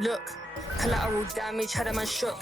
Look, collateral damage had a man shook.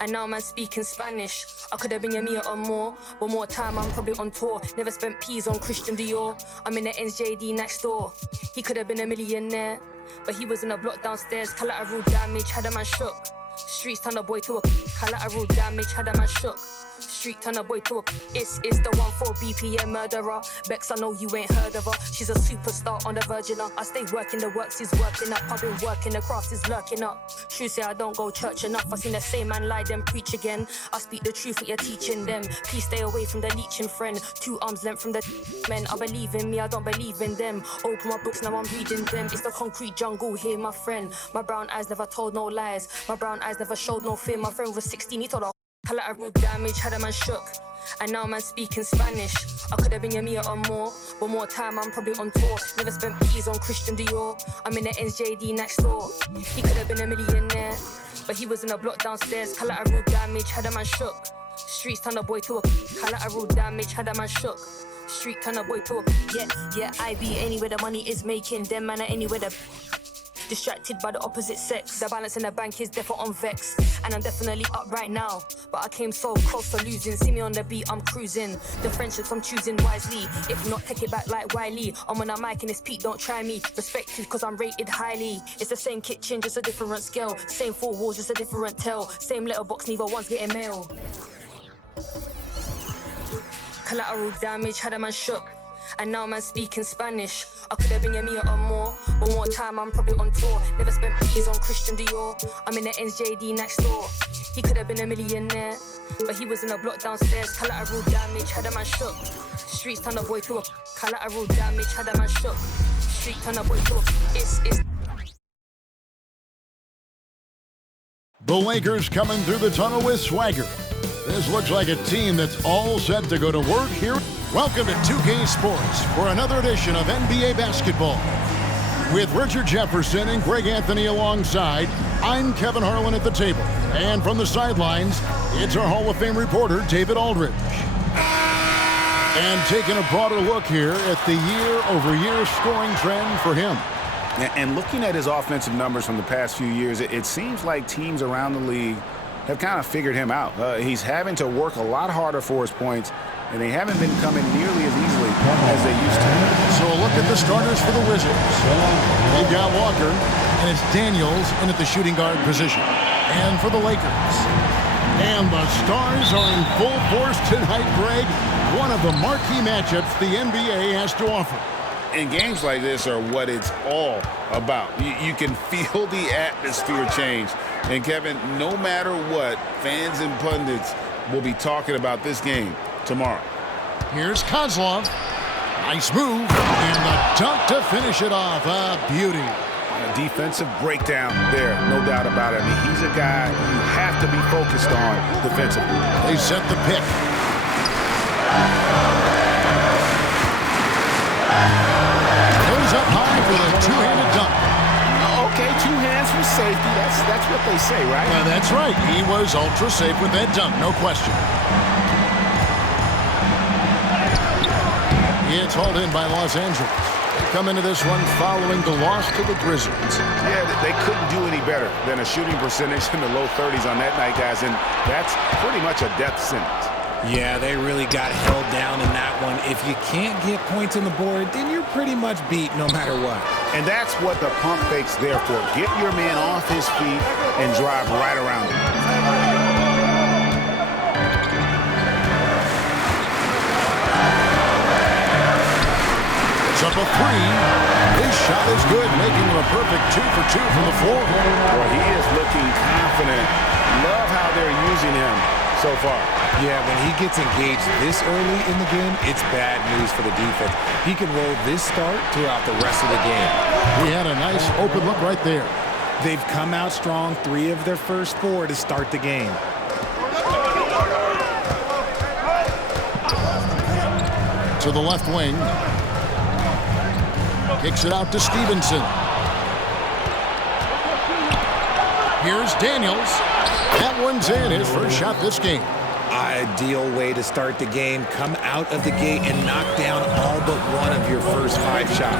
And now man speaking Spanish. I could have been a meter or more, but more time I'm probably on tour. Never spent peas on Christian Dior. I'm in the NJD next door. He could have been a millionaire, but he was in a block downstairs. Collateral damage had a man shook. Streets turn a boy to a collateral damage had a man shook. Street turn a boy to a it's the 1-4 BPM murderer. Bex, I know you ain't heard of her. She's a superstar on the virgin. I stay working, the works is working up. I've been working, the craft is lurking up. True say I don't go church enough. I seen the same man lie then preach again. I speak the truth, what you're teaching them. Please stay away from the leeching friend. 2 arms length from the men. I believe in me, I don't believe in them. Open my books, now I'm reading them. It's the concrete jungle here, my friend. My brown eyes never told no lies. My brown eyes never showed no fear. My friend was 16, he told her collateral damage had a man shook. And now man speaking Spanish. I could have been a meter or more, but more time I'm probably on tour. Never spent peas on Christian Dior. I'm in the NJD next door. He could have been a millionaire, but he was in a block downstairs. Collateral damage had a man shook. Streets turn a boy to a collateral damage had a man shook. Street turn a boy to a yeah. I be anywhere the money is making. Them man are anywhere the distracted by the opposite sex. The balance in the bank is definitely on vex. And I'm definitely up right now, but I came so close to losing. See me on the beat, I'm cruising. The friendships I'm choosing wisely. If not, take it back like Wiley. I'm on a mic and it's Pete, don't try me. Respected cause I'm rated highly. It's the same kitchen, just a different scale. Same 4 walls, just a different tell. Same letterbox, neither one's getting mail. Collateral damage had a man shook. And now man speaking Spanish. I could have been a meter or more, but more time I'm probably on tour. Never spent peas on Christian Dior. I'm in the NJD next door. He could have been a millionaire, but he was in a block downstairs. Collateral damage had a man shook. Streets turn a boy to a collateral damage had a man shook. Street turn a boy to a it's The Lakers coming through the tunnel with swagger. This looks like a team that's all set to go to work here. Welcome to 2K Sports for another edition of NBA basketball. With Richard Jefferson and Greg Anthony alongside, I'm Kevin Harlan at the table. And from the sidelines, it's our Hall of Fame reporter, David Aldridge. And taking a broader look here at the year-over-year scoring trend for him. And looking at his offensive numbers from the past few years, it seems like teams around the league have kind of figured him out. He's having to work a lot harder for his points, and they haven't been coming nearly as easily as they used to. So a look at the starters for the Wizards. They've got Walker, and it's Daniels in at the shooting guard position. And for the Lakers. And the Stars are in full force tonight, Greg. One of the marquee matchups the NBA has to offer. And games like this are what it's all about. You can feel the atmosphere change. And Kevin, no matter what, fans and pundits will be talking about this game tomorrow. Here's Kozlov. Nice move. And the dunk to finish it off. A beauty. A defensive breakdown there, no doubt about it. I mean, he's a guy you have to be focused on defensively. They set the pick. Goes up high for the two-handed dunk. Okay, 2 hands for safety. That's what they say, right? That's right. He was ultra safe with that dunk, no question. It's hauled in by Los Angeles. They come into this one following the loss to the Grizzlies. Yeah, they couldn't do any better than a shooting percentage in the low 30s on that night, guys, and that's pretty much a death sentence. Yeah, they really got held down in that one. If you can't get points on the board, then you're pretty much beat no matter what. And that's what the pump fake's there for. Get your man off his feet and drive right around him. It's up a 3. His shot is good, making him a perfect 2 for 2 from the floor. Boy, he is looking confident. Love how they're using him so far. Yeah, when he gets engaged this early in the game, it's bad news for the defense. He can roll this start throughout the rest of the game. He had a nice open look right there. They've come out strong 3 of their first 4 to start the game. To the left wing. Kicks it out to Stevenson. Here's Daniels. That one's in, his first shot this game. Ideal way to start the game. Come out of the gate and knock down all but one of your first 5 shots.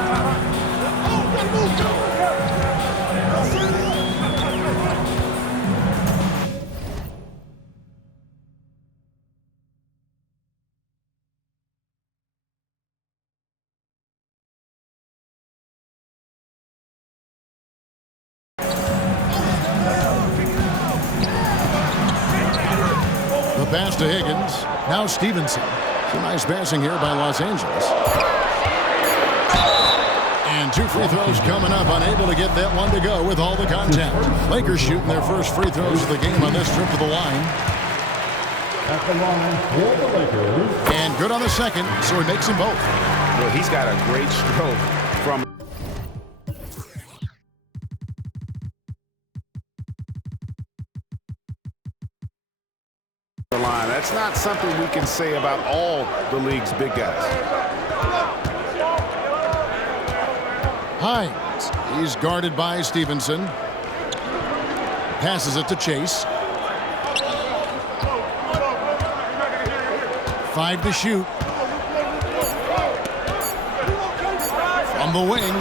pass to Higgins. Now Stevenson. Some nice passing here by Los Angeles. And 2 free throws coming up. Unable to get that one to go with all the contact. Lakers shooting their first free throws of the game on this trip to the line. At the line for the Lakers. And good on the second, so he makes them both. Well, he's got a great stroke from the line. That's not something we can say about all the league's big guys. Hines, he's guarded by Stevenson. Passes it to Chase. 5 to shoot. From the wing.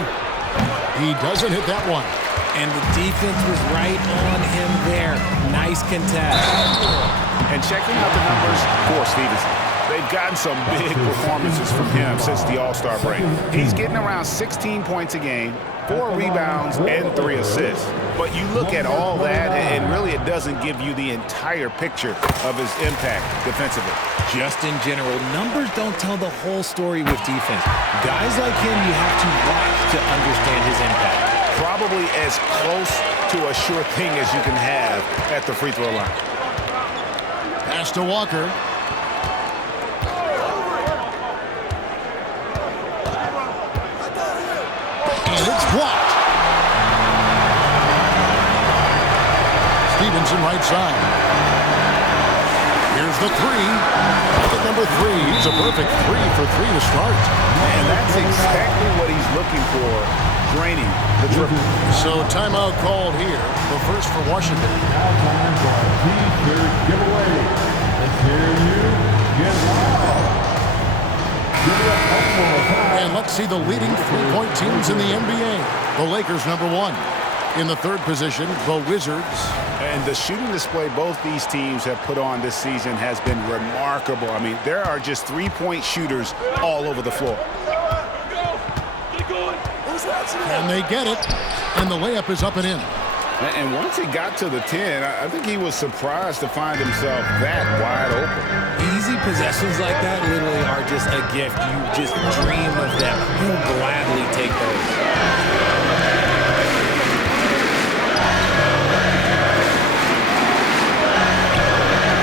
He doesn't hit that one. And the defense was right on him there. Nice contest. And checking out the numbers for Stevenson. They've gotten some big performances from him since the All-Star break. He's getting around 16 points a game, 4 rebounds, and 3 assists. But you look at all that, and really it doesn't give you the entire picture of his impact defensively. Just in general, numbers don't tell the whole story with defense. Guys like him, you have to watch to understand his impact. Probably as close to a sure thing as you can have at the free throw line. Pass to Walker. And it's blocked. Stevenson right side. Here's the 3. At number 3, he's a perfect 3 for 3 to start. And that's exactly what he's looking for, draining the triple. So timeout called here, the first for Washington. Now time for a T-shirt giveaway. Let's hear you get loud. Give it up one more time. And let's see the leading three-point teams in the NBA. The Lakers, number 1. In the third position, the Wizards. And the shooting display both these teams have put on this season has been remarkable. I mean, there are just three-point shooters all over the floor. And they get it. And the layup is up and in. And once he got to the 10, I think he was surprised to find himself that wide open. Easy possessions like that literally are just a gift. You just dream of them. You'll gladly take those.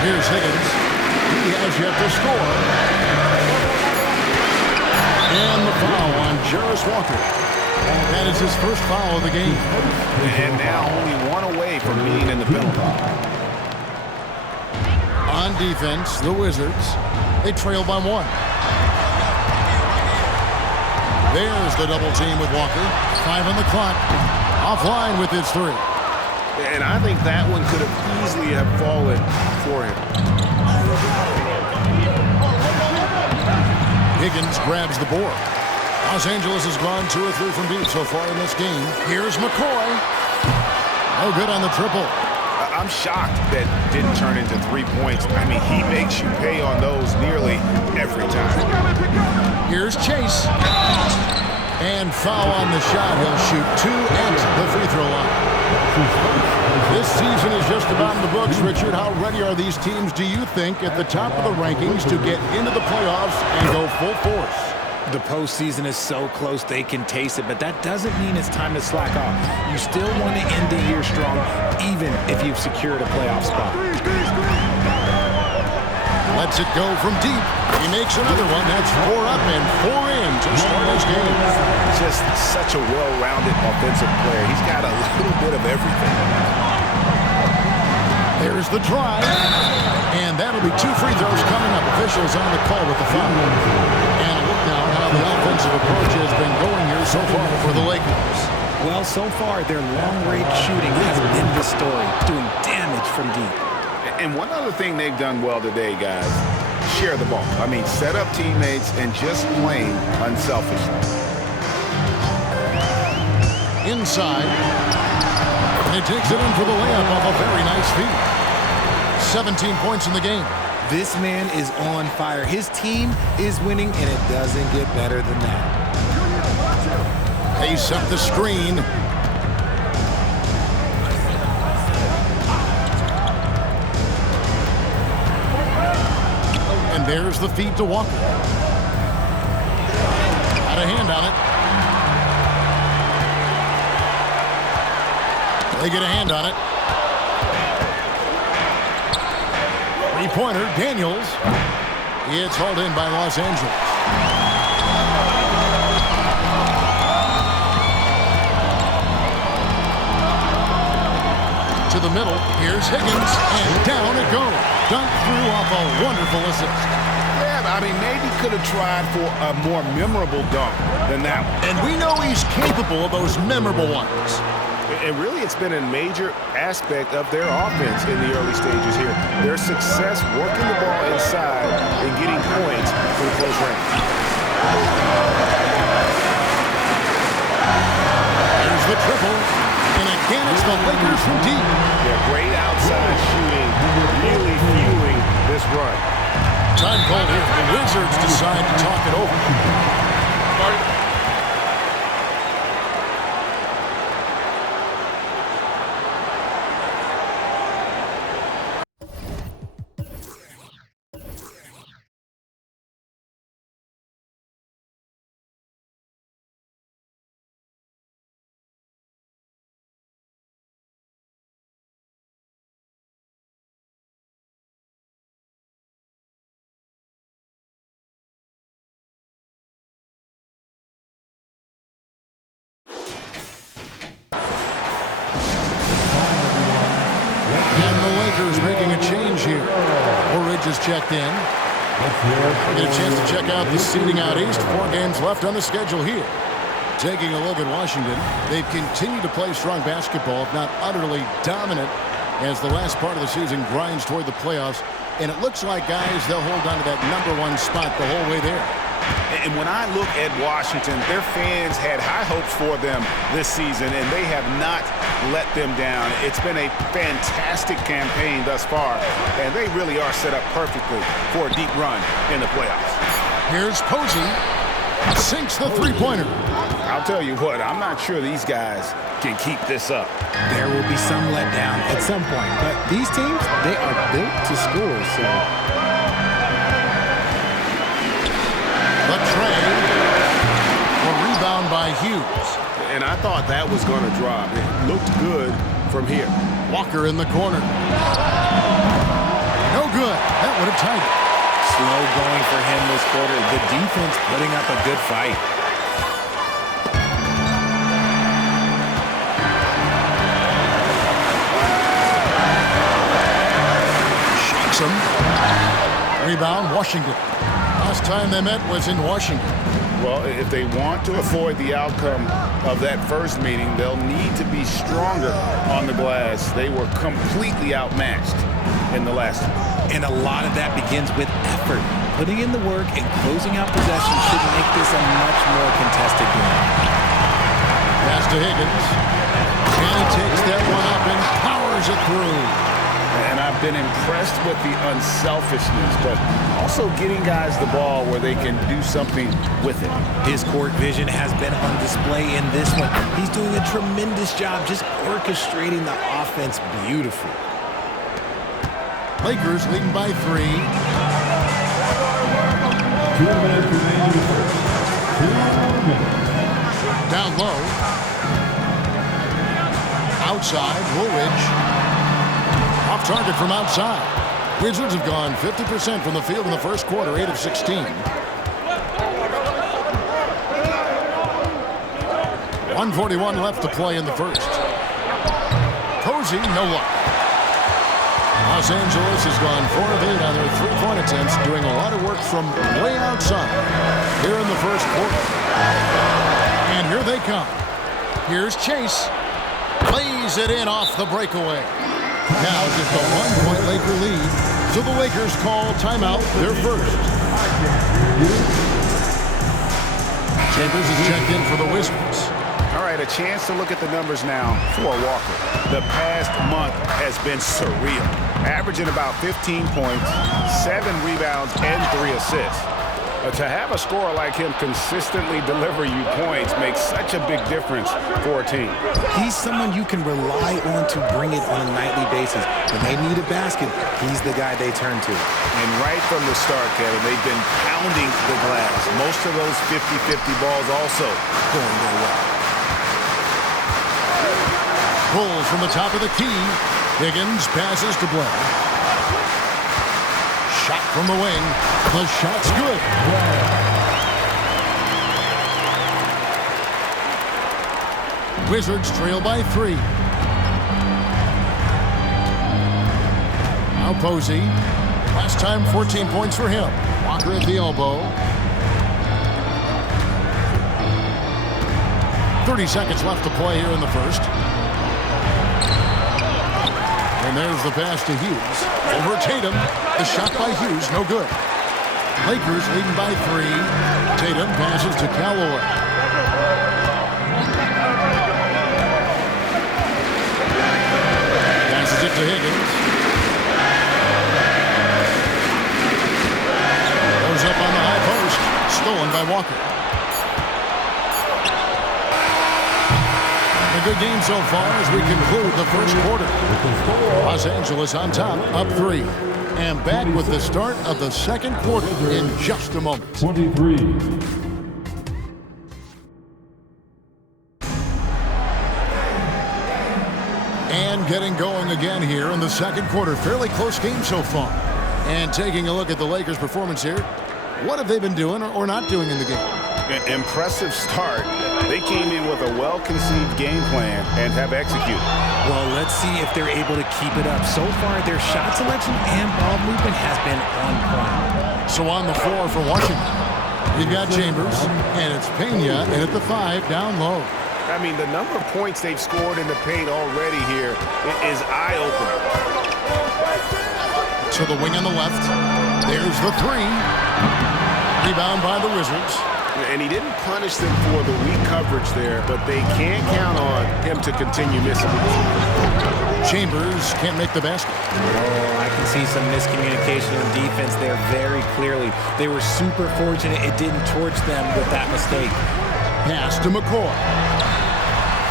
Here's Higgins. He has yet to score. And the foul on Jarris Walker. That is his first foul of the game. And now only 1 away from being in the penalty. On defense, the Wizards, they trail by 1. There's the double team with Walker. 5 on the clock. Offline with his 3. And I think that one could have easily have fallen for him. Higgins grabs the board. Los Angeles has gone 2 or 3 from deep so far in this game. Here's McCoy. No good on the triple. I'm shocked that didn't turn into 3 points. I mean, he makes you pay on those nearly every time. Here's Chase. And foul on the shot. He'll shoot 2 at the free throw line. This season is just about in the books, Richard. How ready are these teams, do you think, at the top of the rankings to get into the playoffs and go full force? The postseason is so close they can taste it, but that doesn't mean it's time to slack off. You still want to end the year strong, even if you've secured a playoff spot. Lets it go from deep. He makes another one. That's 4 up and 4 in to start this game. Just such a well-rounded offensive player. He's got a little bit of everything. There's the drive. And that'll be 2 free throws coming up. Officials on the call with the foul. And look now at how the offensive approach has been going here so far for the Lakers. Well, so far, their long-range shooting has been the story, doing damage from deep. And one other thing they've done well today, guys, share the ball. I mean, set up teammates and just playing unselfishly. Inside. And he takes it in for the layup off a very nice feed. 17 points in the game. This man is on fire. His team is winning, and it doesn't get better than that. They set the screen. there's the feed to Walker. Got a hand on it. They get a hand on it. Three-pointer, Daniels. It's hauled in by Los Angeles. To the middle, here's Higgins, and down it goes. Dunked through off a wonderful assist. Yeah, I mean, maybe could have tried for a more memorable dunk than that one. And we know he's capable of those memorable ones. And really, it's been a major aspect of their offense in the early stages here. Their success working the ball inside and getting points from close range. Here's the triple. And again, it's the Lakers from deep. Yeah, great outside shooting, really fueling this run. Time called here. The Wizards decide to talk it over. Lakers making a change here. Woolridge is checked in. We get a chance to check out the seeding out east. 4 games left on the schedule here. Taking a look at Washington, they've continued to play strong basketball, if not utterly dominant, as the last part of the season grinds toward the playoffs. And it looks like, guys, they'll hold on to that #1 spot the whole way there. And when I look at Washington, their fans had high hopes for them this season, and they have not let them down. It's been a fantastic campaign thus far, and they really are set up perfectly for a deep run in the playoffs. Here's Posey. Sinks the three-pointer. I'll tell you what, I'm not sure these guys can keep this up. There will be some letdown at some point, but these teams, they are built to score, so... The tray. A rebound by Hughes. And I thought that was going to drop. It looked good from here. Walker in the corner. No good. That would have tied it. Slow going for him this quarter. The defense putting up a good fight. Shocks him. Rebound, Washington. Last time they met was in Washington. Well, if they want to avoid the outcome of that first meeting, they'll need to be stronger on the glass. They were completely outmatched in the last one. And a lot of that begins with effort. Putting in the work and closing out possession should make this a much more contested game. Pass to Higgins. And he takes that one up and powers it through. And I've been impressed with the unselfishness, but also getting guys the ball where they can do something with it. His court vision has been on display in this one. He's doing a tremendous job just orchestrating the offense beautifully. Lakers leading by 3. 2 minutes remaining. 2 minutes. Down low. Outside, Woolridge. Off target from outside. Wizards have gone 50% from the field in the first quarter, 8 of 16. 1:41 left to play in the first. Posey, no luck. Los Angeles has gone 4 of 8 on their three-point attempts, doing a lot of work from way outside here in the first quarter. And here they come. Here's Chase. Lays it in off the breakaway. Now just a 1-point Laker lead, so the Lakers call timeout, their first. Chambers is checked in for the Wizards. All right, a chance to look at the numbers now for Walker. The past month has been surreal, averaging about 15 points, 7 rebounds, and 3 assists. To have a scorer like him consistently deliver you points makes such a big difference for a team. He's someone you can rely on to bring it on a nightly basis. When they need a basket, he's the guy they turn to. And right from the start, Kevin, they've been pounding the glass. Most of those 50-50 balls also going their way. Pulls from the top of the key. Higgins passes to Blair. Shot from the wing. The shot's good. Wizards trail by 3. Now Posey. Last time 14 points for him. Walker at the elbow. 30 seconds left to play here in the first. And there's the pass to Hughes. Over Tatum. The shot by Hughes, no good. Lakers leading by 3. Tatum passes to Callaway. Passes it to Higgins. Goes up on the high post. Stolen by Walker. A good game so far as we conclude the first quarter. Los Angeles on top, up 3. And back with the start of the second quarter in just a moment. 23. And getting going again here in the second quarter. Fairly close game so far. And taking a look at the Lakers' performance here. What have they been doing or not doing in the game? An impressive start. They came in with a well-conceived game plan and have executed. Well, let's see if they're able to keep it up. So far, their shot selection and ball movement has been on point. So on the floor for Washington, you've got Chambers, and it's Pena, and at the 5, down low. I mean, the number of points they've scored in the paint already here is eye-opening. To the wing on the left. There's the 3. Rebound by the Wizards. And he didn't punish them for the weak coverage there, but they can't count on him to continue missing. Chambers can't make the basket. Oh, I can see some miscommunication in defense there very clearly. They were super fortunate it didn't torch them with that mistake. Pass to McCoy.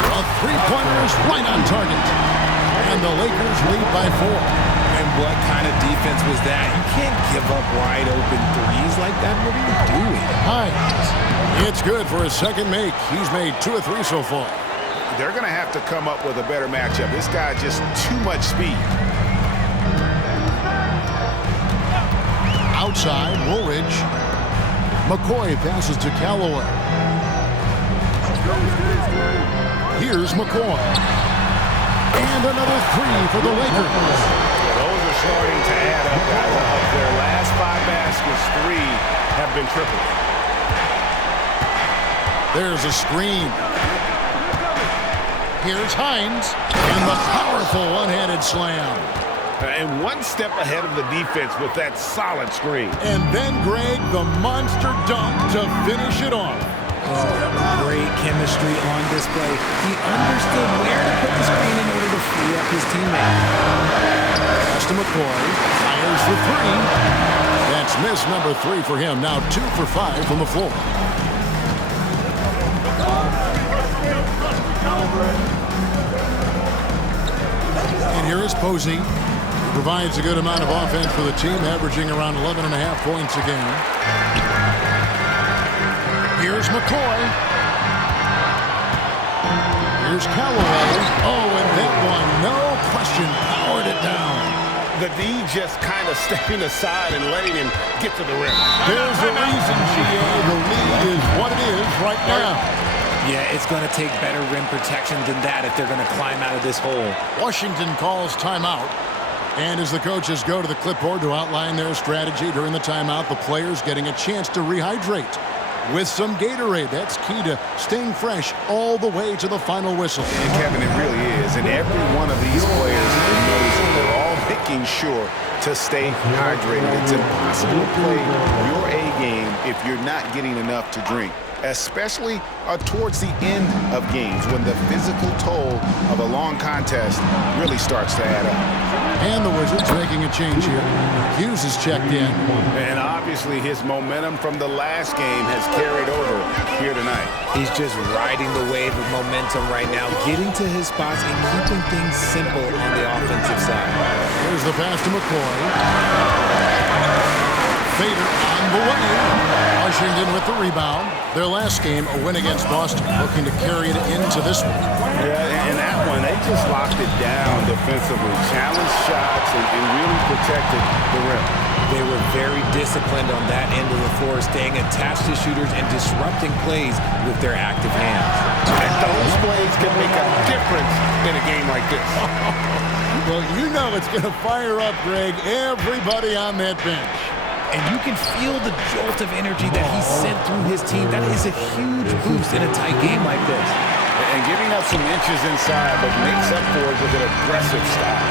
A three-pointer is right on target. And the Lakers lead by 4. And what kind of defense was that? You can't give up wide open threes like that. What are you doing? Hines. It's good for his second make. He's made 2 of 3 so far. They're going to have to come up with a better matchup. This guy just too much speed. Outside, Woolridge. McCoy passes to Callaway. Here's McCoy. And another 3 for the Lakers. Those are starting to add up, guys. Of their last 5 baskets, 3 have been triple. There's a screen. Here's Hines. And the powerful one-handed slam. And one step ahead of the defense with that solid screen. And then Greg, the monster dunk to finish it off. Oh, great chemistry on display. He understood where to put the screen in order to free up his teammate. Pass to McCoy. Fires for 3. That's miss number 3 for him. Now 2 for 5 from the floor. And here is Posey. He provides a good amount of offense for the team, averaging around 11.5 points a game. Here's McCoy. Here's Callaway. Oh, and that one, no question, powered it down. The D just kind of stepping aside and letting him get to the rim. There's the reason, GA. The lead is what it is right now. Yeah, it's going to take better rim protection than that if they're going to climb out of this hole. Washington calls timeout. And as the coaches go to the clipboard to outline their strategy during the timeout, the players getting a chance to rehydrate with some Gatorade. That's key to staying fresh all the way to the final whistle. And Kevin, it really is. And every one of these players knows that they're all making sure to stay hydrated. It's impossible to play your A game if you're not getting enough to drink. especially towards the end of games when the physical toll of a long contest really starts to add up. And the Wizards making a change here. Hughes is checked in. And obviously his momentum from the last game has carried over here tonight. He's just riding the wave of momentum right now, getting to his spots and keeping things simple on the offensive side. Here's the pass to McCoy. Fader on the way. Washington with the rebound. Their last game, a win against Boston, looking to carry it into this one. Yeah, and that one, they just locked it down defensively, challenged shots, and really protected the rim. They were very disciplined on that end of the floor, staying attached to shooters and disrupting plays with their active hands. And those plays can make a difference in a game like this. Well, you know it's going to fire up, Greg, everybody on that bench. And you can feel the jolt of energy that he sent through his team. That is a huge boost in a tight game like this. And giving up some inches inside, but makes up for it with an aggressive style.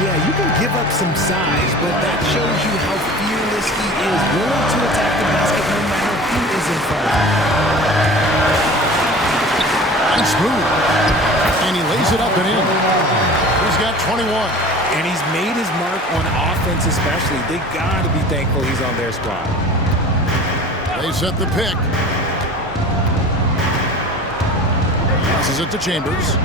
Yeah, you can give up some size, but that shows you how fearless he is, willing to attack the basket no matter who is in front of him. Nice move. And he lays it up and in. He's got 21. And he's made his mark on offense especially. They got to be thankful he's on their squad. They set the pick. Passes it to Chambers.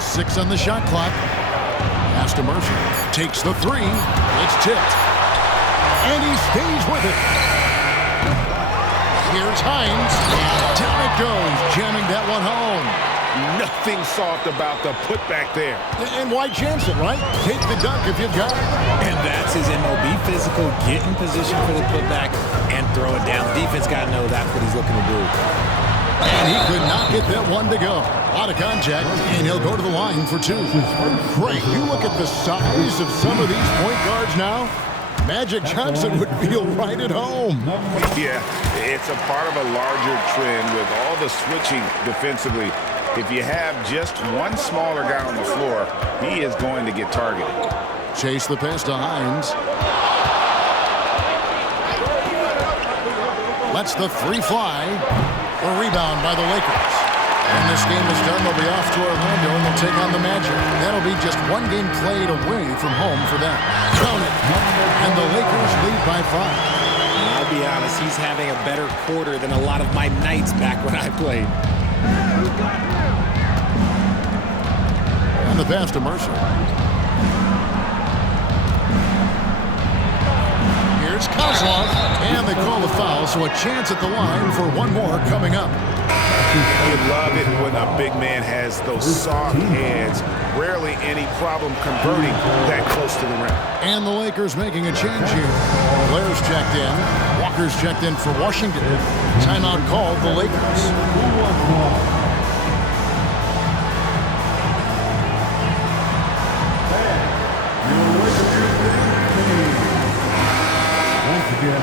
Six on the shot clock. Pass to Mercer. Takes the three. It's tipped. And he stays with it. Here's Hines. And down it goes, jamming that one home. Nothing soft about the putback there. And why chance it, right? Take the dunk if you've got it. And that's his MO. Be physical, get in position for the putback, and throw it down. Defense got to know that's what he's looking to do. And he could not get that one to go. Out of contact, and he'll go to the line for two. Great. You look at the size of some of these point guards now. Magic Johnson would feel right at home. Yeah, it's a part of a larger trend with all the switching defensively. If you have just one smaller guy on the floor, he is going to get targeted. Chase the pass to Hines. Lets the three fly. A rebound by the Lakers. When this game is done, they'll be off to Orlando and they'll take on the Magic. That'll be just one game played away from home for them. Count it. And the Lakers lead by 5. I'll be honest, he's having a better quarter than a lot of my nights back when I played. And the pass to Mercer. Here's Kozlov. And they call the foul, so a chance at the line for one more coming up. You love it when a big man has those soft hands. Rarely any problem converting that close to the rim. And the Lakers making a change here. Blair's checked in. Walker's checked in for Washington. Timeout called the Lakers.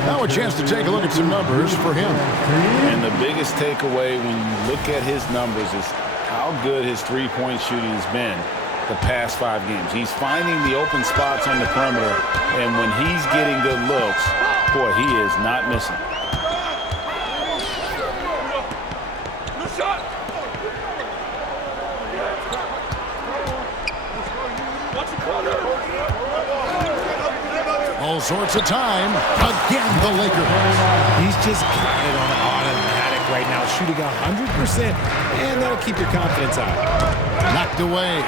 Now a chance to take a look at some numbers for him. And the biggest takeaway when you look at his numbers is how good his three-point shooting has been the past 5 games. He's finding the open spots on the perimeter, and when he's getting good looks, boy, he is not missing. All sorts of time. Again, the Lakers. He's just got it on automatic right now, shooting 100%, and that'll keep your confidence high. Knocked away.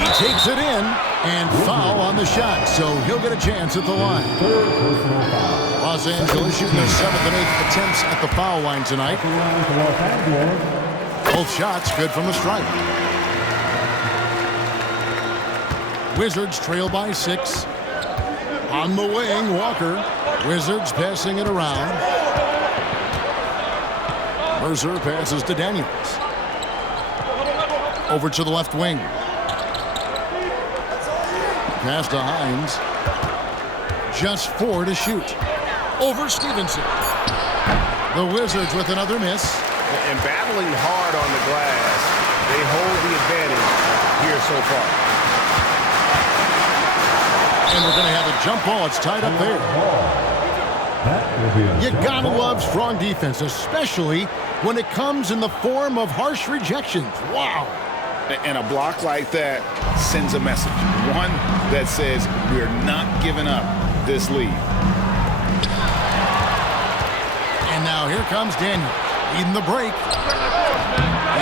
He takes it in, and foul on the shot, so he'll get a chance at the line. Los Angeles shooting their 7th and 8th attempts at the foul line tonight. Both shots good from the stripe. Wizards trail by 6. On the wing, Walker. Wizards passing it around. Mercer passes to Daniels. Over to the left wing. Pass to Hines. Just 4 to shoot. Over Stevenson. The Wizards with another miss. And battling hard on the glass They hold the advantage here so far. And we're going to have a jump ball. It's tied up there. You gotta love strong defense, especially when it comes in the form of harsh rejections. Wow. And a block like that sends a message. One that says we're not giving up this lead. And now here comes Daniel, leading the break.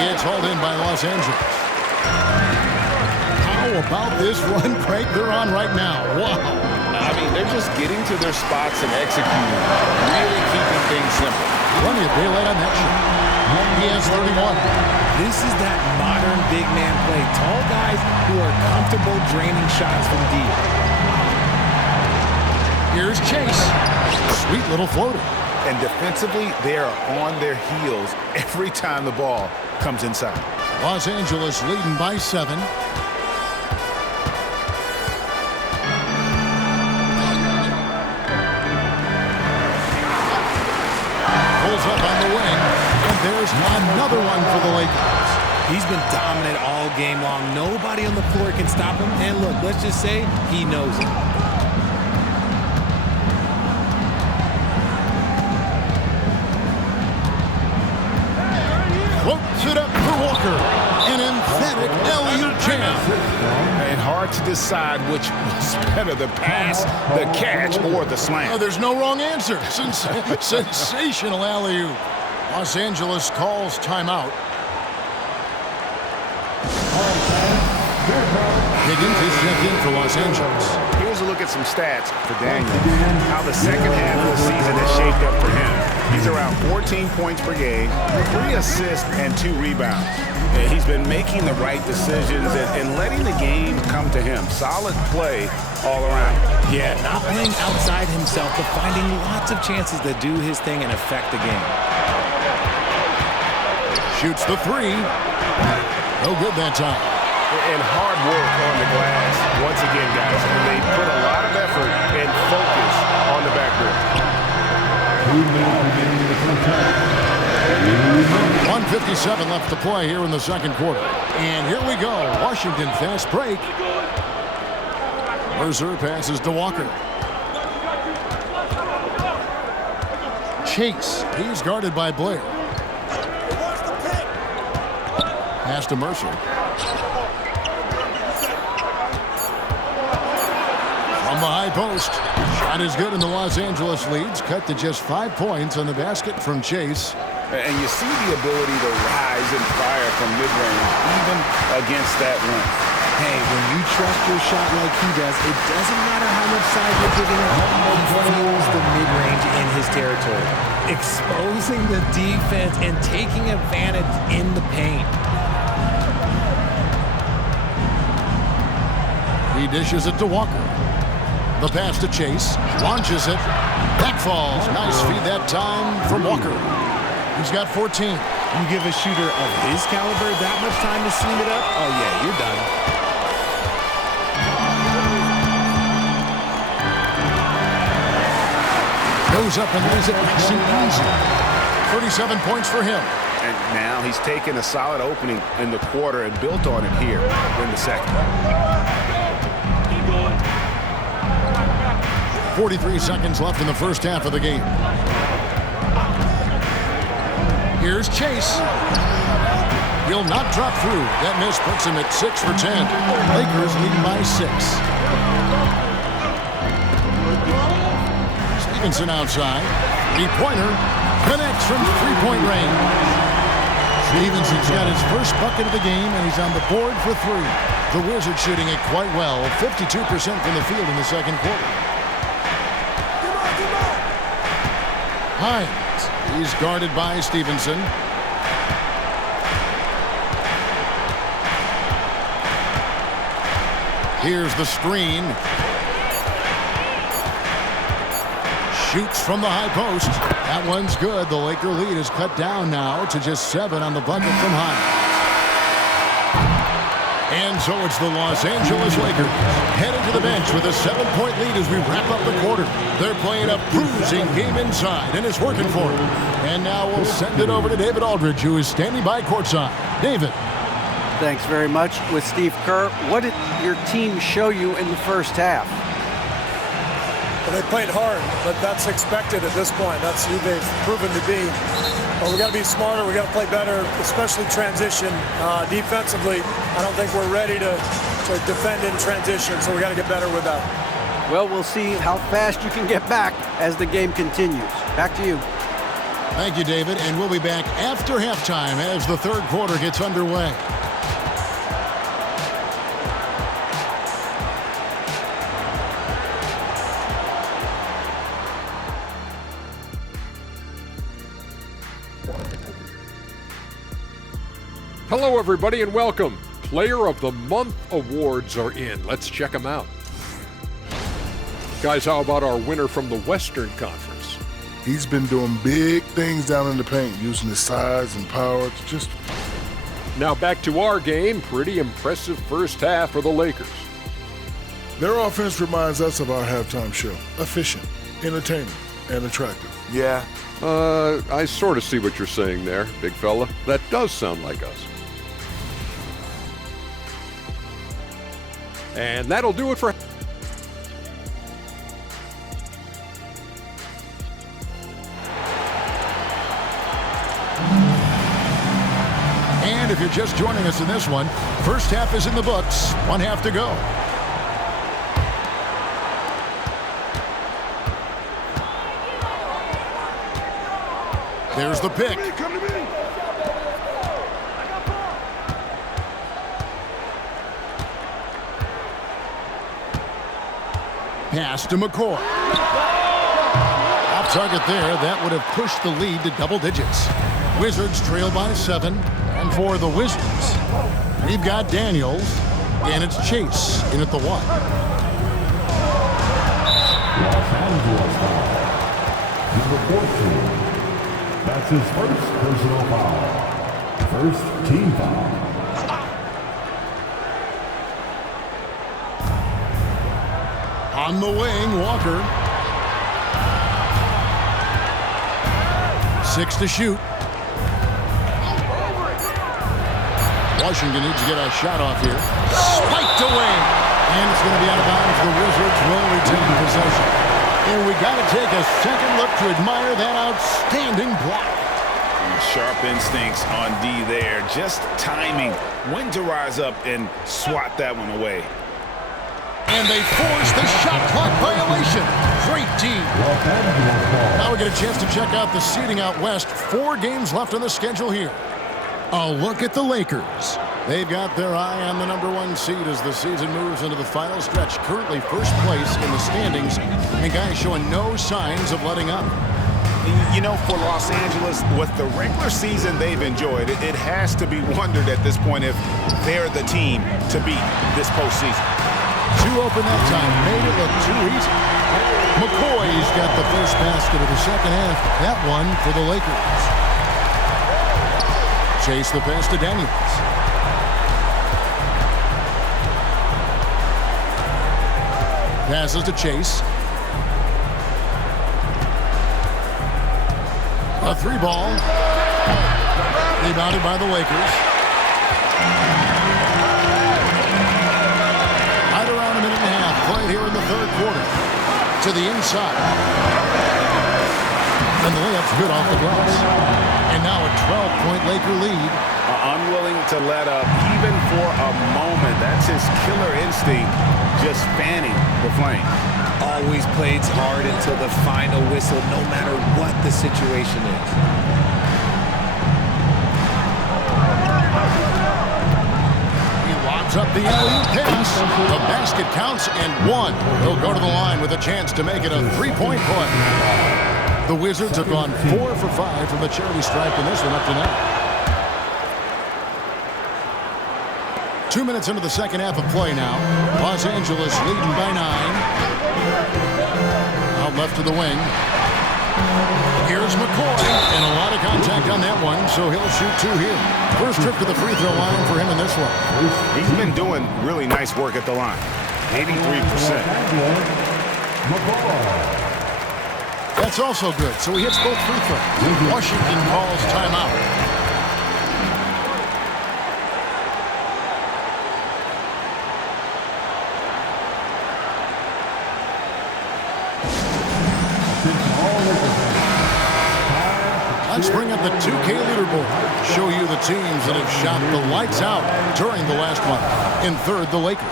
It's hauled in by Los Angeles. How about this run break they're on right now? Wow. I mean, they're just getting to their spots and executing, really keeping things simple. Plenty of daylight on that shot. He has 31. This is that modern big man play. Tall guys who are comfortable draining shots from deep. Here's Chase. Sweet little floater. And defensively, they are on their heels every time the ball comes inside. Los Angeles leading by 7. Pulls up on the wing, and there's another one for the Lakers. He's been dominant all game long. Nobody on the floor can stop him. And look, let's just say he knows it. Floats it up for Walker. An emphatic alley-oop jam. And hard to decide which was better, the pass, the catch, or the slam. Oh, there's no wrong answer. Sensational alley-oop. Los Angeles calls timeout. Higgins is checked in for Los Angeles. Here's a look at some stats for Daniel. How the second half of the season has shaped up for him. He's around 14 points per game, 3 assists, and 2 rebounds. He's been making the right decisions and letting the game come to him. Solid play all around. Yeah, not playing outside himself, but finding lots of chances to do his thing and affect the game. Shoots the 3. No good that time. And hard work on the glass. Once again, guys, they put a lot of effort and focus on the backboard. 1:57 left to play here in the second quarter. And here we go. Washington fast break. Mercer passes to Walker. Chase. He's guarded by Blair. Pass to Mercer. From the high post. Shot is good, and the Los Angeles leads. Cut to just 5 points on the basket from Chase. And you see the ability to rise and fire from mid-range, even against that run. Hey, when you trust your shot like he does, it doesn't matter how much size you're giving him. He feels the mid-range in his territory. Exposing the defense and taking advantage in the paint. He dishes it to Walker. The pass to Chase. Launches it. Back falls. Nice feed that time from Walker. He's got 14. You give a shooter of his caliber that much time to seam it up, oh yeah, you're done. Goes up and lays it nice and easy. 37 points for him. And now he's taken a solid opening in the quarter and built on it here in the second. 43 seconds left in the first half of the game. Here's Chase. He'll not drop through. That miss puts him at 6 for 10. Lakers lead by 6. Stevenson outside. Three-pointer. Connects from three-point range. Stevenson's got his first bucket of the game, and he's on the board for 3. The Wizards shooting it quite well. 52% from the field in the second quarter. Hines. He's guarded by Stevenson. Here's the screen. Shoots from the high post. That one's good. The Laker lead is cut down now to just 7 on the bucket from Hines. And so it's the Los Angeles Lakers headed to the bench with a 7-point lead as we wrap up the quarter. They're playing a bruising game inside, and it's working for them. And now we'll send it over to David Aldridge, who is standing by courtside. David. Thanks very much. With Steve Kerr, what did your team show you in the first half? Well, they played hard, but that's expected at this point. That's who they've proven to be. But we got to be smarter. We got to play better, especially transition. Defensively, I don't think we're ready to defend in transition, so we got to get better with that. Well, we'll see how fast you can get back as the game continues. Back to you. Thank you, David, and we'll be back after halftime as the third quarter gets underway. Hello, everybody, and welcome. Player of the Month awards are in. Let's check them out. Guys, how about our winner from the Western Conference? He's been doing big things down in the paint, using his size and power to just... Now back to our game. Pretty impressive first half for the Lakers. Their offense reminds us of our halftime show. Efficient, entertaining, and attractive. Yeah. I sort of see what you're saying there, big fella. That does sound like us. And that'll do it for... And if you're just joining us in this one, first half is in the books. One half to go. There's the pick. Pass to McCoy. Off target there. That would have pushed the lead to double digits. Wizards trail by 7. And for the Wizards, we've got Daniels, and it's Chase in at the 1. Los Angeles foul. Number 14. That's his first personal foul. First team foul. On the wing, Walker. 6 to shoot. Washington needs to get a shot off here. Spiked away. And it's going to be out of bounds. The Wizards will retain possession. And we got to take a second look to admire that outstanding block. Sharp instincts on D there. Just timing when to rise up and swat that one away. And they force the shot clock violation. Great D. Now we get a chance to check out the seeding out west. 4 games left on the schedule here. A look at the Lakers. They've got their eye on the number 1 seed as the season moves into the final stretch. Currently first place in the standings, and guys showing no signs of letting up. You know, for Los Angeles, with the regular season they've enjoyed, it has to be wondered at this point if they're the team to beat this postseason. 2 open that time, made it look too easy. McCoy's got the first basket of the second half. That one for the Lakers. Chase the pass to Daniels. Passes to Chase. A 3-ball. Rebounded by the Lakers. Right around a minute and a half played here in the third quarter. To the inside. And the layup's good off the glass. And now a 12-point Laker lead. Unwilling to let up even for a moment. That's his killer instinct, just fanning the flame. Always plays hard until the final whistle, no matter what the situation is. He lobs up the alley-oop pass. The basket counts and 1. He'll go to the line with a chance to make it a 3-point play. The Wizards have gone 4 for 5 from the charity stripe in this one up to now. 2 minutes into the second half of play now. Los Angeles leading by 9. Out left to the wing. Here's McCoy, and a lot of contact on that one, so he'll shoot 2 here. First trip to the free throw line for him in this one. He's been doing really nice work at the line. 83%. That's also good, so he hits both free throws. Washington calls timeout. Let's bring up the 2K leaderboard. Show you the teams that have shot the lights out during the last one. In third, the Lakers.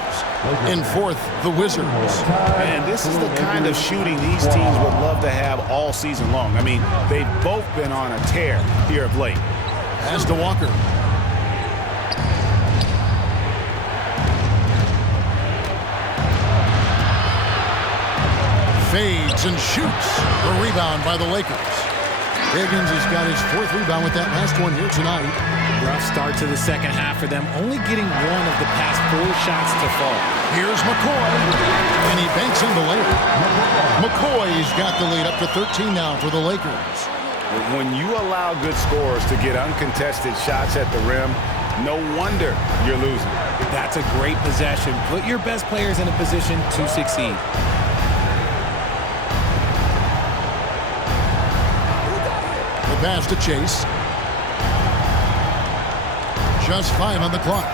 In fourth, the Wizards. And this is the kind of shooting these teams would love to have all season long. I mean, they've both been on a tear here of late. Pass to Walker. Fades and shoots. A rebound by the Lakers. Higgins has got his fourth rebound with that last one here tonight. Rough start to the second half for them, only getting one of the past 4 shots to fall. Here's McCoy, and he banks in the layup. McCoy's got the lead up to 13 now for the Lakers. When you allow good scorers to get uncontested shots at the rim, no wonder you're losing. That's a great possession. Put your best players in a position to succeed. The pass to Chase. Just 5 on the clock.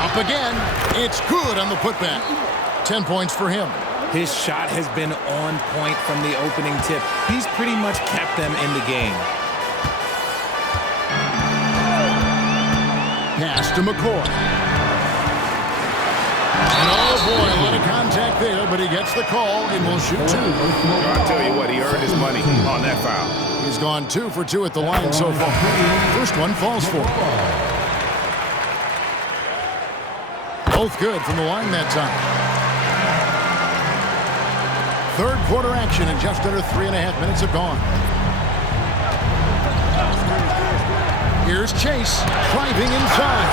Up again. It's good on the putback. 10 points for him. His shot has been on point from the opening tip. He's pretty much kept them in the game. Pass to McCoy. And oh boy, a lot of contact there, but he gets the call and will shoot 2. I'll tell you what, he earned his money on that foul. He's gone 2 for 2 at the line so far. First one falls for him. Both good from the line that time. Third quarter action, and just under 3.5 minutes have gone. Here's Chase driving inside,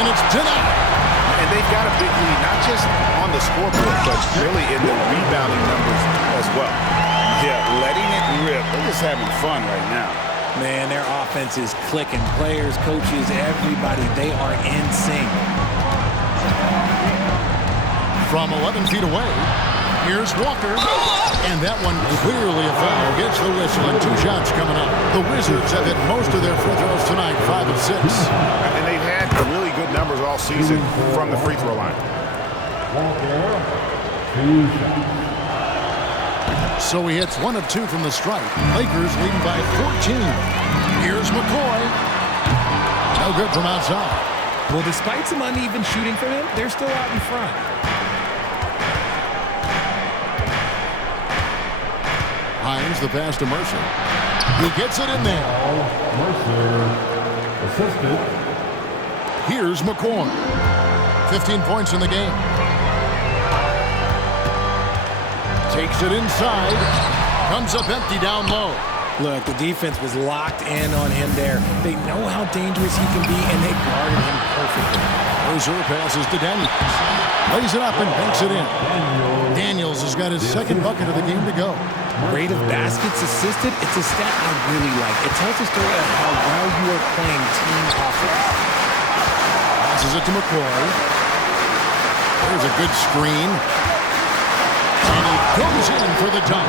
and it's denied. And they've got a big lead, not just on the scoreboard, but really in the rebounding numbers as well. Yeah, letting it rip. They're just having fun right now. Man, their offense is clicking. Players, coaches, everybody, they are in sync. From 11 feet away, here's Walker. And that one clearly a foul. Gets the whistle, and 2 shots coming up. The Wizards have hit most of their free throws tonight, 5 of 6. And they've had really good numbers all season from the free throw line. So he hits 1 of 2 from the stripe. Lakers leading by 14. Here's McCoy. No good from outside. Well, despite some uneven shooting for him, they're still out in front. Hines, the pass to Mercer. He gets it in there. Mercer, assisted. Here's McCoy. 15 points in the game. Takes it inside. Comes up empty down low. Look, the defense was locked in on him there. They know how dangerous he can be, and they guarded him perfectly. Rozier passes to Daniels. Lays it up and banks it in. Daniels has got his second bucket of the game to go. Rate of baskets assisted, it's a stat I really like. It tells a story of how well you are playing team offense. Passes it to McCoy. There's a good screen. And he goes in for the dunk.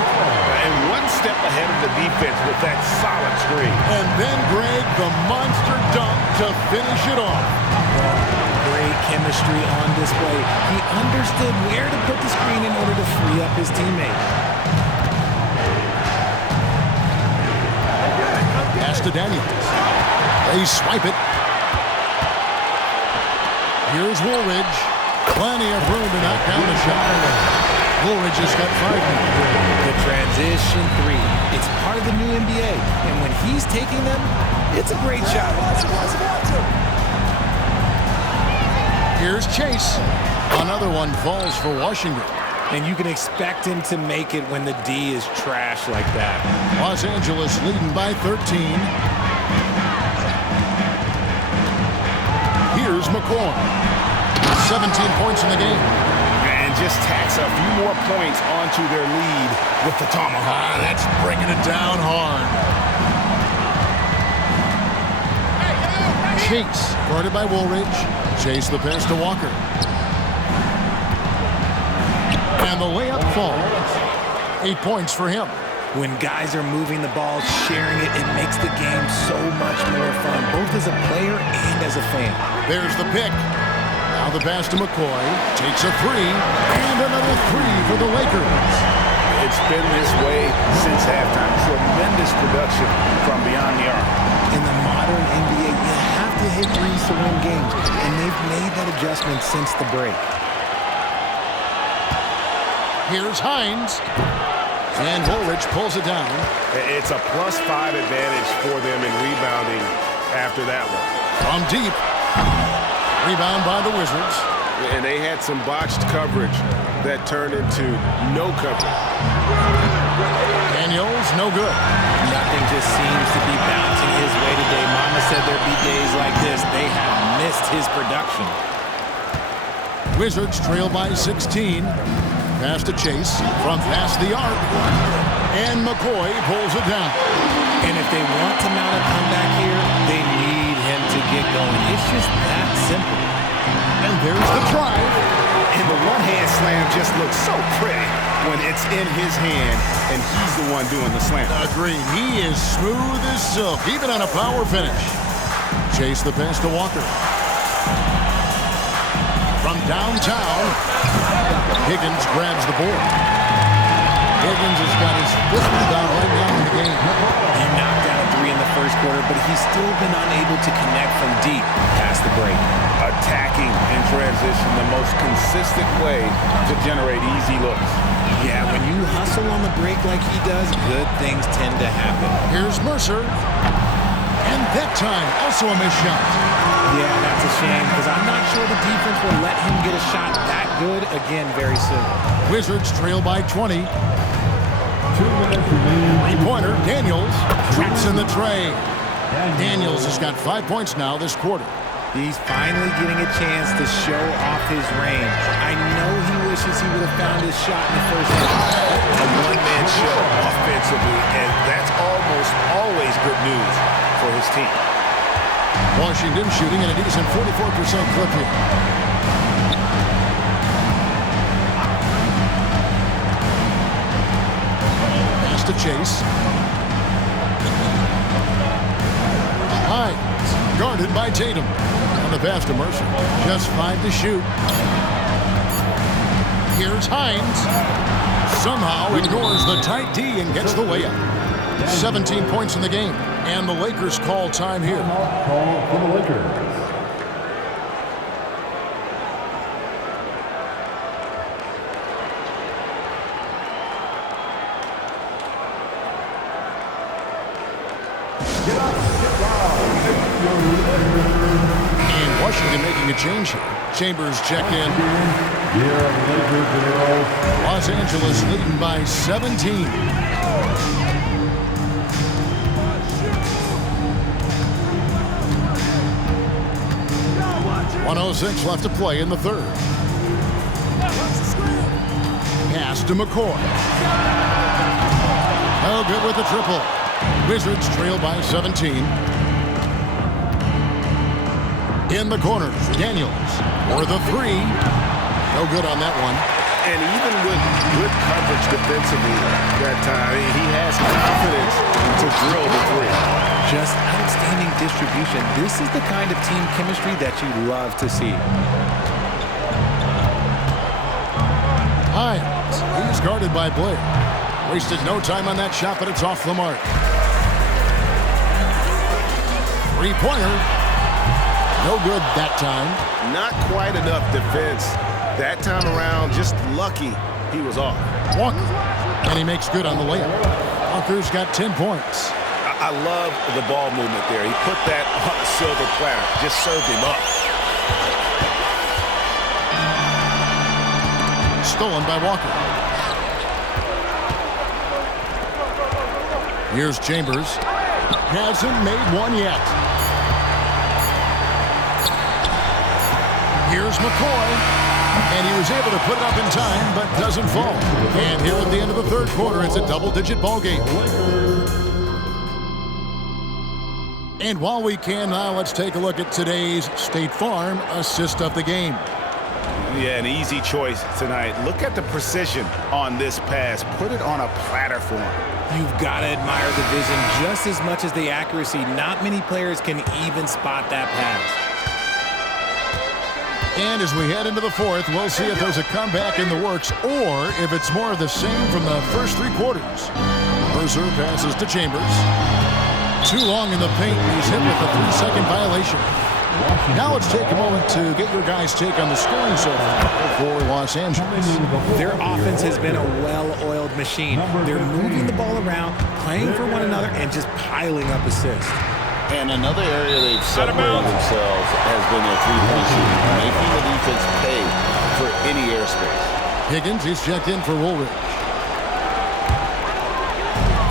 And 1 step ahead of the defense with that solid screen. And then Greg, the monster dunk to finish it off. Great chemistry on display. He understood where to put the screen in order to free up his teammate. Pass to Daniels. They swipe it. Here's Woolridge. Plenty of room to knock down the shot. Woolridge has got 5 now. The transition 3. It's part of the new NBA. And when he's taking them, it's a great shot. Here's Chase. Another one falls for Washington. And you can expect him to make it when the D is trash like that. Los Angeles leading by 13. Here's McCoy. 17 points in the game. And just tacks a few more points onto their lead with the tomahawk. That's bringing it down hard. Chase, guarded by Woolridge. Chase the pass to Walker. And the layup falls. 8 points for him. When guys are moving the ball, sharing it, it makes the game so much more fun, both as a player and as a fan. There's the pick. Now the pass to McCoy. Takes a 3. And another 3 for the Lakers. It's been this way since halftime. Tremendous production from beyond the arc. In the modern NBA, you have to hit threes to win games, and they've made that adjustment since the break. Here's Hines. And Woolridge pulls it down. It's a +5 advantage for them in rebounding after that one. From deep. Rebound by the Wizards. And they had some botched coverage that turned into no coverage. Daniels, no good. Nothing just seems to be bouncing his way today. Mama said there'd be days like this. They have missed his production. Wizards trail by 16. Pass to Chase from past the arc. And McCoy pulls it down. And if they want to mount a comeback here, they need him to get going. It's just that simple. And there's the drive. And the one-hand slam just looks so pretty when it's in his hand and he's the one doing the slam. Agreed. He is smooth as silk, even on a power finish. Chase the pass to Walker. From downtown, Higgins grabs the board. Higgins has got his whistle down right now in the game. He knocked down a three in the first quarter, but he's still been unable to connect from deep past the break. Attacking in transition, the most consistent way to generate easy looks. Yeah, when you hustle on the break like he does, good things tend to happen. Here's Mercer. And that time, also a missed shot. Yeah, that's a shame, because I'm not sure the defense will let him get a shot that good again very soon. Wizards trail by 20. 2 minutes remaining. Three-pointer, Daniels traps in the tray. Daniels has got 5 points now this quarter. He's finally getting a chance to show off his range. I know he wishes he would have found his shot in the first half. A one-man show offensively, and that's almost always good news for his team. Washington shooting at a decent 44% clip here. Pass to Chase. Hines, guarded by Tatum. On the pass to Mercer. Just 5 to shoot. Here's Hines. Somehow ignores the tight D and gets the layup. 17 points in the game. And the Lakers call time here. Call for the Lakers. And Washington making a change here. Chambers checked in. Los Angeles leading by 17. 1:06 left to play in the third. Pass to McCoy. Oh, good with the triple. Wizards trail by 17. In the corner, Daniels for the three. No good on that one. And even with good coverage defensively that time, he has confidence to drill the three. Just outstanding distribution. This is the kind of team chemistry that you love to see. Hines, he's guarded by Blair. Wasted no time on that shot, but it's off the mark. Three-pointer. No good that time. Not quite enough defense that time around. Just lucky he was off. Walker. And he makes good on the layup. Walker's got 10 points. I love the ball movement there. He put that on a silver platter. Just served him up. Stolen by Walker. Here's Chambers. Hasn't made one yet. Here's McCoy. And he was able to put it up in time, but doesn't fall. And here at the end of the third quarter, it's a double-digit ball game. And while we can now, let's take a look at today's State Farm assist of the game. Yeah, an easy choice tonight. Look at the precision on this pass. Put it on a platter for him. You've got to admire the vision just as much as the accuracy. Not many players can even spot that pass. And as we head into the fourth, we'll see if there's a comeback in the works or if it's more of the same from the first three quarters. Mercer passes to Chambers. Too long in the paint. He's hit with a 3-second violation. Now let's take a moment to get your guys' take on the scoring so far for Los Angeles. Their offense has been a well-oiled machine. They're moving the ball around, playing for one another, and just piling up assists. And another area they've separated themselves has been their three-point shooting, making the defense pay for any airspace. Higgins is checked in for Woolridge.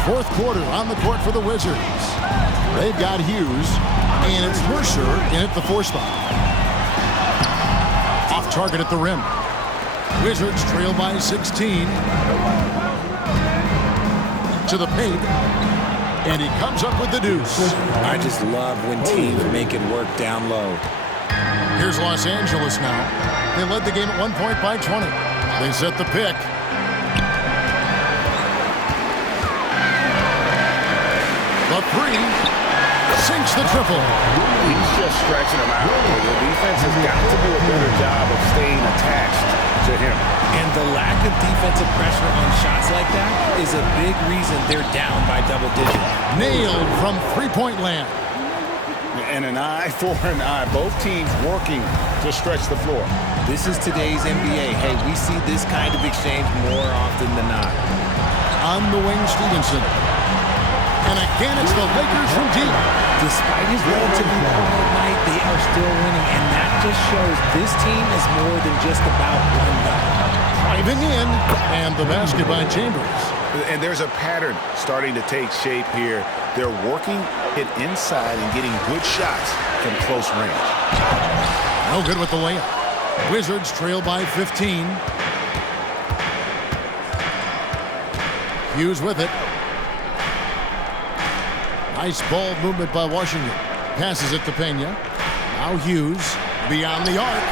Fourth quarter on the court for the Wizards. They've got Hughes, and it's Mercer in at the 4 spot. Off target at the rim. Wizards trail by 16. To the paint. And he comes up with the deuce. I just love when teams make it work down low. Here's Los Angeles now. They led the game at 1 point by 20. They set the pick. The 3. Sinks the triple. He's just stretching him out. The defense has got to do a better job of staying attached to him. And the lack of defensive pressure on shots like that is a big reason they're down by double digits. Nailed from three-point land. And an eye for an eye. Both teams working to stretch the floor. This is today's NBA. Hey, we see this kind of exchange more often than not. On the wing, Stevenson. And again, it's the Lakers from deep. Despite his relatively quiet night, they are still winning, and that just shows this team is more than just about one guy. Driving in, and the basket by Chambers. And there's a pattern starting to take shape here. They're working it inside and getting good shots from close range. No good with the layup. Wizards trail by 15. Hughes with it. Nice ball movement by Washington. Passes it to Pena. Now Hughes beyond the arc.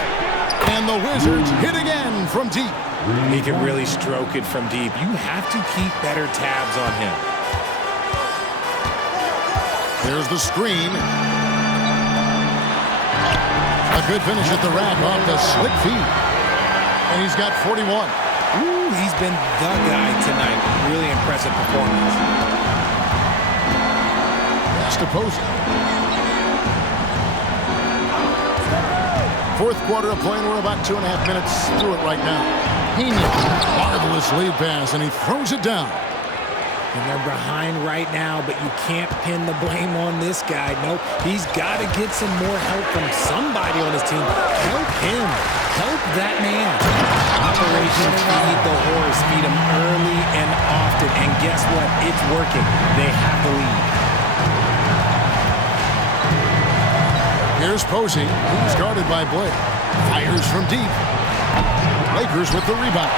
And the Wizards hit again from deep. He can really stroke it from deep. You have to keep better tabs on him. There's the screen. A good finish at the rack off the slick feed. And he's got 41. Ooh, he's been the guy tonight. Really impressive performance. To Posey. Fourth quarter of play, and we're about 2.5 minutes through it right now. Pena, marvelous lead pass, and he throws it down. And they're behind right now, but you can't pin the blame on this guy. Nope, he's got to get some more help from somebody on his team. Help him. Help that man. Operation Feed the Horse. Feed him early and often. And guess what? It's working. They have the lead. Here's Posey, who's guarded by Blake. Fires from deep. Lakers with the rebound.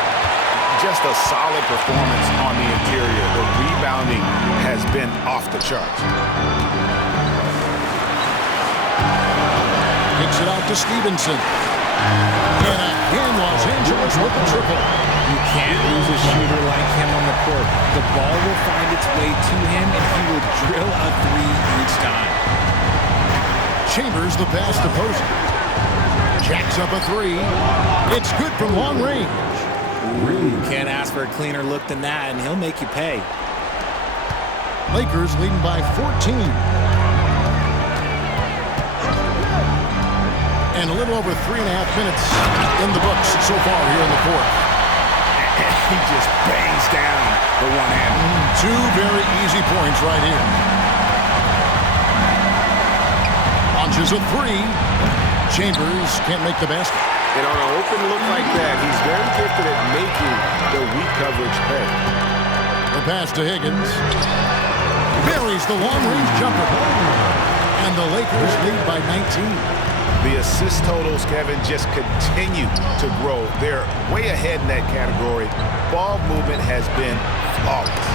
Just a solid performance on the interior. The rebounding has been off the charts. Kicks it out to Stevenson. And again, Los Angeles with the triple. You can't lose a shooter like him on the court. The ball will find its way to him, and he will drill a 3 each time. Chambers the pass to Posey. Jacks up a 3. It's good from long range. Ooh, can't ask for a cleaner look than that, and he'll make you pay. Lakers leading by 14. And a little over 3.5 minutes in the books so far here in the fourth. He just bangs down the one-hand. 2 very easy points right here. Launches a 3. Chambers can't make the basket. And on an open look like that, he's very gifted at making the weak coverage pay. The pass to Higgins. Buries the long-range jumper. And the Lakers lead by 19. The assist totals, Kevin, just continue to grow. They're way ahead in that category. Ball movement has been flawless.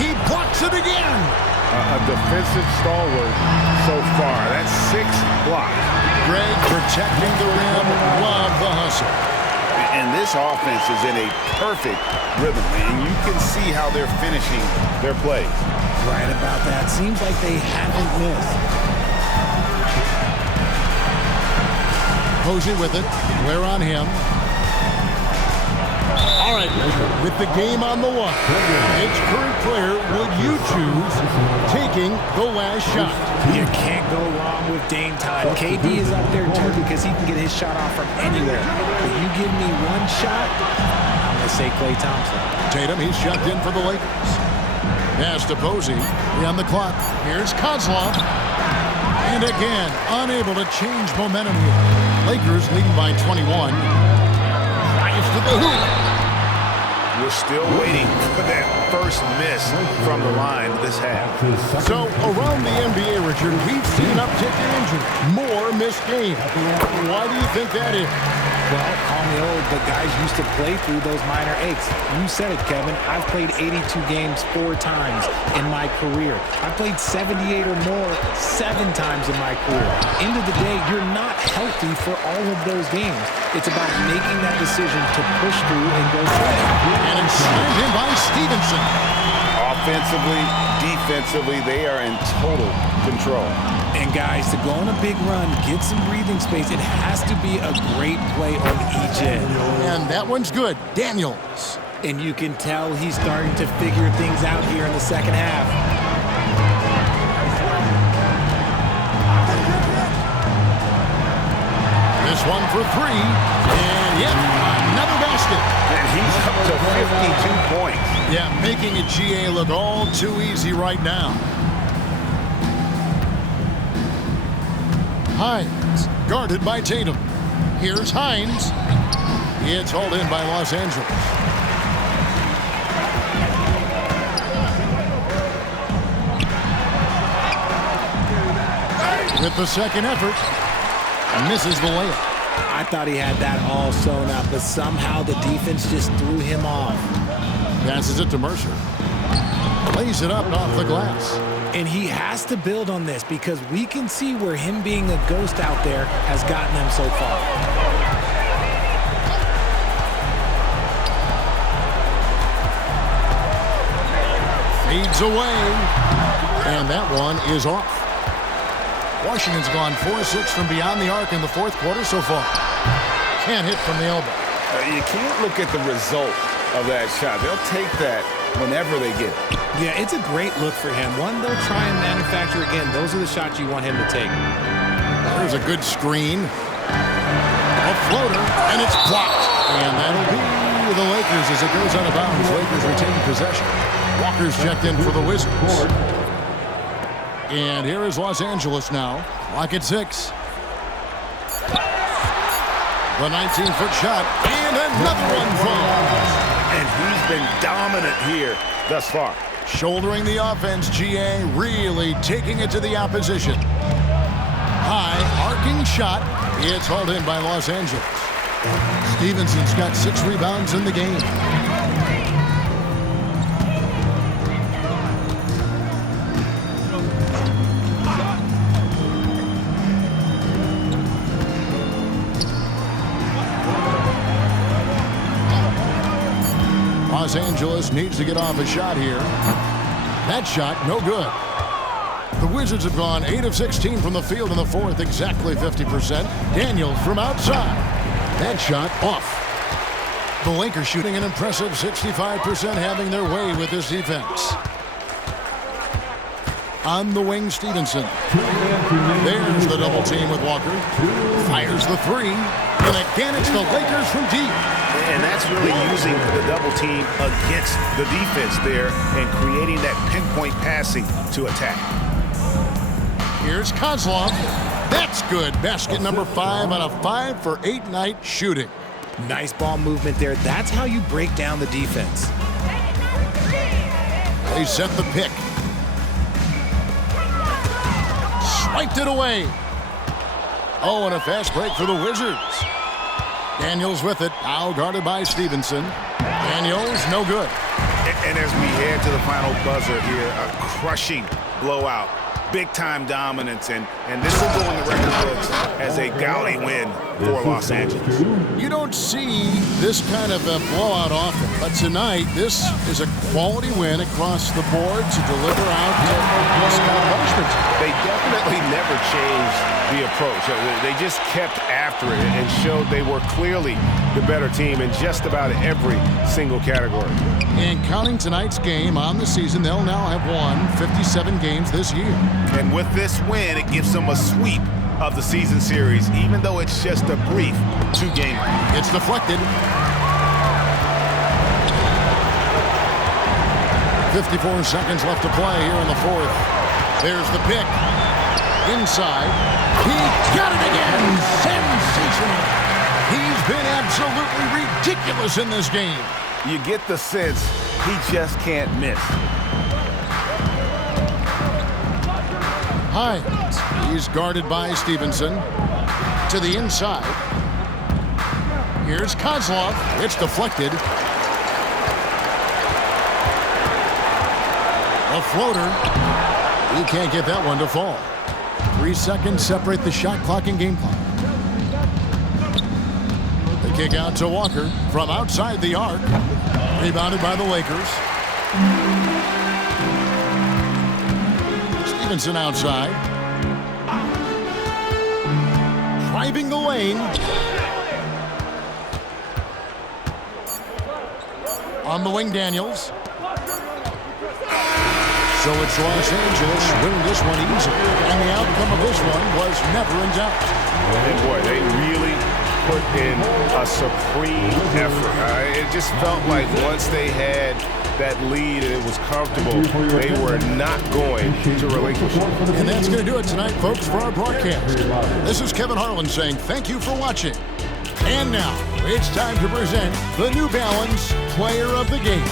He blocks it again. A defensive stalwart so far. That's 6 blocks. Greg protecting the rim. Love the hustle. And this offense is in a perfect rhythm, and you can see how they're finishing their plays. Right about that. Seems like they haven't missed. Posey with it. Blair on him. All right, with the game on the line, its current player, would you choose taking the last shot? You can't go wrong with Dame time. KD is up there too because he can get his shot off from anywhere. But you give me one shot, I'm going to say Klay Thompson. Tatum, he's checked in for the Lakers. Pass to Posey. On the clock. Here's Kozlov. And again, unable to change momentum here. Lakers leading by 21. Drives to the hoop. We're still waiting for that first miss from the line this half. So, around the NBA, Richard, we've seen an uptick in injury. More missed games. Why do you think that is? Well, call me old, but guys used to play through those minor aches. You said it, Kevin. I've played 82 games 4 times in my career. I played 78 or more 7 times in my career. End of the day, you're not healthy for all of those games. It's about making that decision to push through and go play. And it's slammed in by Stevenson. Offensively, defensively, they are in total control. And guys, to go on a big run, get some breathing space, it has to be a great play on each end. And that one's good. Daniels. And you can tell he's starting to figure things out here in the second half. This one for 3. And yep, another basket. And he's up to 52 points. Yeah, making a GA look all too easy right now. Hines, guarded by Tatum. Here's Hines. It's hauled in by Los Angeles. With the second effort, misses the layup. I thought he had that all sewn up, but somehow the defense just threw him off. Passes it to Mercer. Lays it up and off the glass. And he has to build on this because we can see where him being a ghost out there has gotten him so far. Fades away. And that one is off. Washington's gone 4-6 from beyond the arc in the fourth quarter so far. Can't hit from the elbow. You can't look at the result of that shot. They'll take that whenever they get it. Yeah, it's a great look for him. One they'll try and manufacture again. Those are the shots you want him to take. There's a good screen. A floater, and it's blocked. And that'll be the Lakers as it goes out of bounds. Lakers retain possession. Walker's checked in for the Wizards. And here is Los Angeles now. Clock at 6. The 19-foot shot, and another one falls. And he's been dominant here thus far. Shouldering the offense, GA really taking it to the opposition. High, arcing shot. It's hauled in by Los Angeles. Stevenson's got 6 rebounds in the game. Los Angeles needs to get off a shot here. That shot, no good. The Wizards have gone 8 of 16 from the field in the fourth, exactly 50%. Daniels from outside. That shot off. The Lakers shooting an impressive 65%, having their way with this defense. On the wing, Stevenson. There's the double team with Walker. Fires the 3. And again, it's the Lakers from deep. And that's really using the double team against the defense there and creating that pinpoint passing to attack. Here's Kozlov. That's good. Basket number 5 on a 5 for 8 night shooting. Nice ball movement there. That's how you break down the defense. They set the pick. Swiped it away. Oh, and a fast break for the Wizards. Daniels with it, now guarded by Stevenson. Daniels, no good. And as we head to the final buzzer here, a crushing blowout, big-time dominance, and this will go in the record books as a gaudy win for Los Angeles. You don't see this kind of a blowout often, but tonight this is a quality win across the board to deliver out this kind of punishment. They definitely never changed the approach. They just kept after it and showed they were clearly the better team in just about every single category. And counting tonight's game on the season, they'll now have won 57 games this year. And with this win, it gives them a sweep of the season series, even though it's just a brief 2-game. It's deflected. 54 seconds left to play here in the fourth. There's the pick. Inside. He got it again. Sensational. He's been absolutely ridiculous in this game. You get the sense he just can't miss. Hines. He's guarded by Stevenson. To the inside. Here's Kozlov. It's deflected. A floater. He can't get that one to fall. 3 seconds separate the shot clock and game clock. The kick out to Walker from outside the arc. Rebounded by the Lakers. Stevenson outside. Driving the lane. On the wing, Daniels. So it's Los Angeles winning this one easily. And the outcome of this one was never in doubt. And boy, they really put in a supreme effort. It just felt like once they had that lead and it was comfortable, they were not going to relinquish it. And that's going to do it tonight, folks, for our broadcast. This is Kevin Harlan saying thank you for watching. And now, it's time to present the New Balance Player of the Game.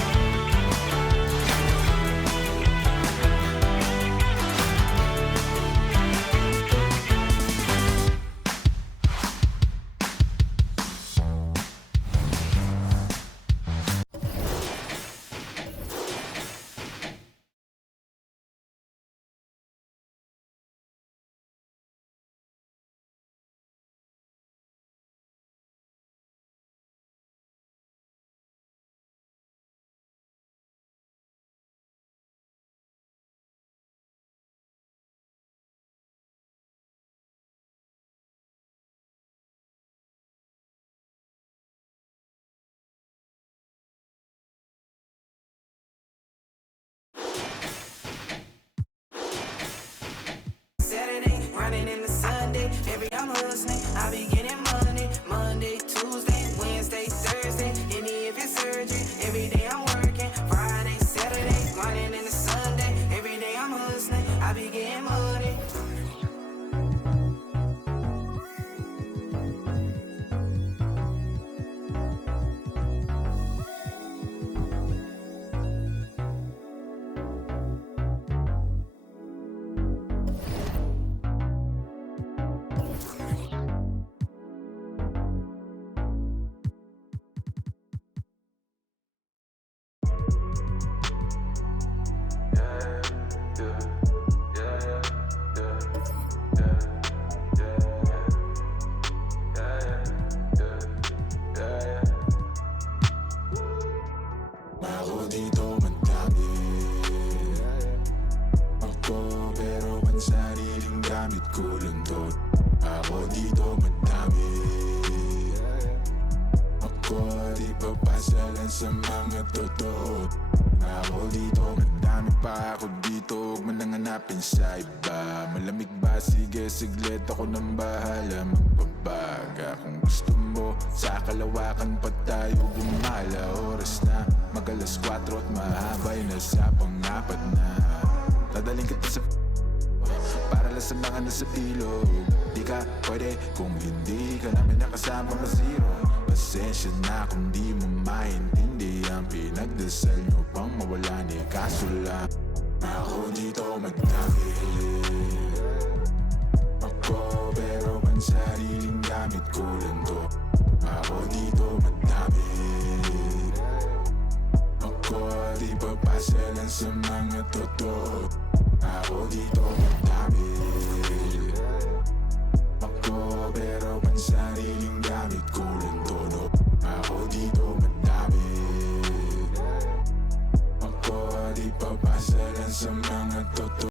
Running into Sunday, every I'm hustling, I be getting money. Monday, Tuesday, Wednesday, Thursday, any if it's surgery, every day I'm working. Friday, Saturday, running into Sunday, every day I'm hustling, I be getting money. Sa mga totoo ako dito, madami pa ako dito. Huwag mo nang hanapin sa iba. Malamig ba? Sige, siglit ako nang bahala magbabaga. Kung gusto mo, sa kalawakan pa tayo gumala. Oras na, mag-alas 4 at mahabay na sa pang-apat na. Dadaling kita sa para lang sa mga nasa ilog. Di ka pwede kung hindi ka namin nakasama ma-zero. Pasensya na kung di mo maintindihan. Pinagdasal nyo pang mawala ni kaso lang ako dito magdami. Ako pero ang sariling gamit ko lang to. Ako dito madami. Ako di papasalan sa mga totoo. Ako dito madami.